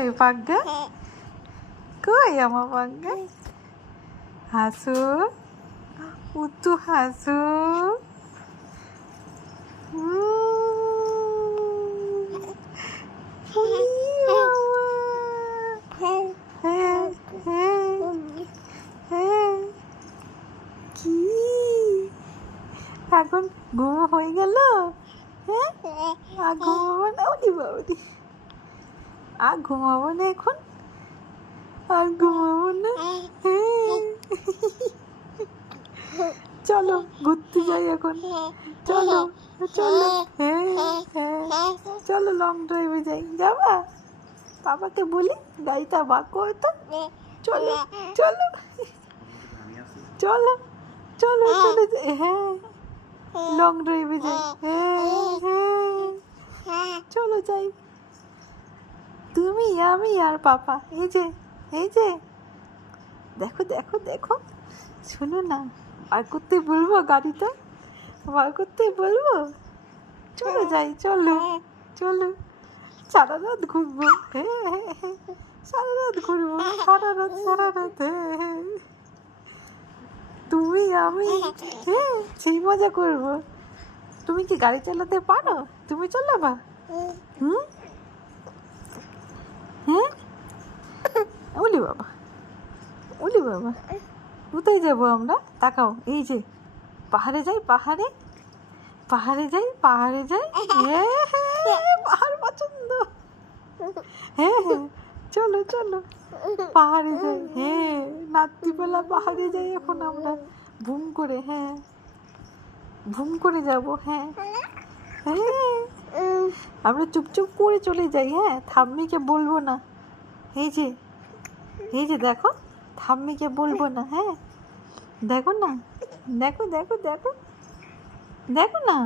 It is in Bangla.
ওই পাগ্গা কই আমার পাগ্গা হাসু উত্তু হাসু কি এখন ঘুমো হয়ে গেল? হ্যাঁ আর ঘুমাবো না? ওদি বাবুদি আর ঘুমাবো না এখন? আর ঘুমাবো না? চলো ঘুরতে যাই এখন, চলো চলো, চলো লং ড্রাইভে যাই। যাবা? বাবাকে বলি গাড়িটা বার করে তো। চলো চলো চলো চলো চলো, হ্যাঁ লং ড্রাইভে যাই। চলো যাই, তুমি আমি আর পাপা। এই যে দেখো দেখো দেখো, শোনো না, বার করতে বলবো গাড়িটা, বার করতে বলবো? চলো যাই, চলো চলো, সারা রাত ঘুরবো। সারা রাত ঘুরবো, সারা রাত। তুমি আমি সেই মজা করবো। তুমি কি গাড়ি চালাতে পারো? তুমি চালাবা? হ্যাঁ ওলি বাবা, ওলি বাবা, কোথায় যাবো আমরা? তাকাও, এই যে পাহাড়ে যাই, পাহাড়ে যাই। পাহাড় পছন্দ। হ্যাঁ চলো চলো পাহাড়ে যাই। রাত্রিবেলা পাহাড়ে যাই এখন আমরা, ভুম করে। ভুম করে যাবো। আমরা চুপচুপ করে চলে যাই। ঠাম্মিকে বলবো না। এই যে দেখো, ঠাম্মিকে বলবো না। দেখো না, দেখো দেখো দেখো দেখো না।